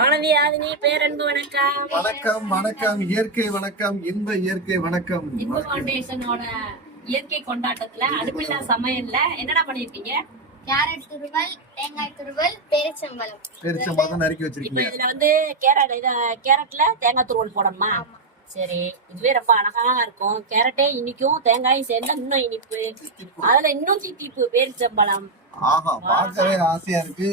வானதி ஆதினி பேரன்பு வணக்கம். வணக்கம் வணக்கம். இயற்கை வணக்கம் இன்ப இயற்கை வணக்கம். இன்ப ஃபவுண்டேஷனோட இயற்கை கொண்டாட்டத்துல அடுப்பில்லா சமையல்ல என்னடா பண்ணிருக்கீங்க? கேரட் துருவல் தேங்காய் துருவல் பேரிச்சம்பழம். பெருச்சம்பழம் நறுக்கி இப்ப வச்சிருக்கீங்க இதுல வந்து கேரட் இத கேரட்ல தேங்காய் துருவல் போடணுமா? சரி. இதுவே ரொம்ப அழகா இருக்கும். கேரட்டே இனிக்கும் தேங்காயும் சேர்ந்தா இன்னும் இனிப்பு. அதுல இன்னும் தித்திப்பு பேரிச்சம்பழம். ஆஹா பார்க்கவே ஆசையா இருக்கு.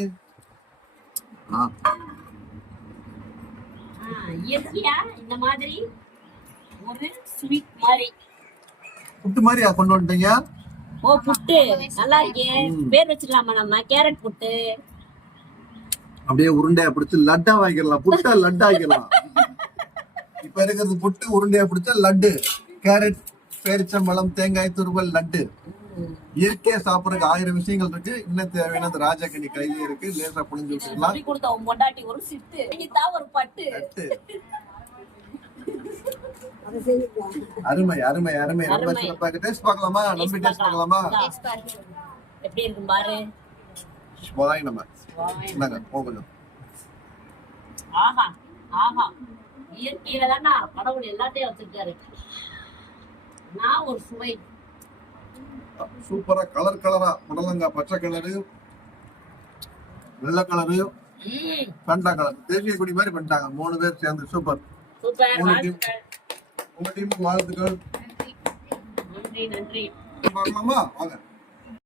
இயற்கையா? இந்த மாதிரி ஒரு ஸ்வீட் மாதிரி. புட்டு மாதிரியா கொண்டு வந்துட்டீங்க? ஓ புட்டு. நல்லா இருக்கே. பேர் வச்சிடலாமா நம்ம? கேரட் புட்டு. அப்படியே உருண்டையா பிடிச்சு லட்டா வாங்கிடலாம் புட்டா லட்டா ஆக்கிடலாம். இப்ப இருக்கிறது புட்டு உருண்டையா பிடிச்சா லட்டு கேரட் பேரிச்சம்பழம் தேங்காய் துருவல் லட்டு. இயற்கையா சாப்பிடறதுக்கு ஆயிரம் விஷயங்கள் இருக்கு. இன்னும் தேவையானது ராஜாக்கனி கையில இருக்கு. லேசா புழிஞ்சு விட்டுக்கலாம் அருமை அருமை அருமை. ரொம்ப அருமை. சிறப்பாக டேஸ்ட் பார்க்கலாமா? நம்ம டேஸ்ட் பார்க்கலாமா. எப்படி இருக்கும் பாரு? நம்ம. போகணும் ஆஹா ஆஹா. இயற்கையில தானா கடவுள் எல்லாத்தையும் வச்சிருக்காரு. நான் ஒரு சுவை. சூப்பரா கலர் கலரா புடலங்காய் பச்சை கலரு வெள்ளை கலரு பண்டா கலர் தேசிய கொடி மாதிரி பண்ணிட்டாங்க. மூணு பேர் சேர்ந்து. சூப்பர். உங்க டீமுக்கு வாழ்த்துக்கள். நன்றி நன்றி. வாங்க.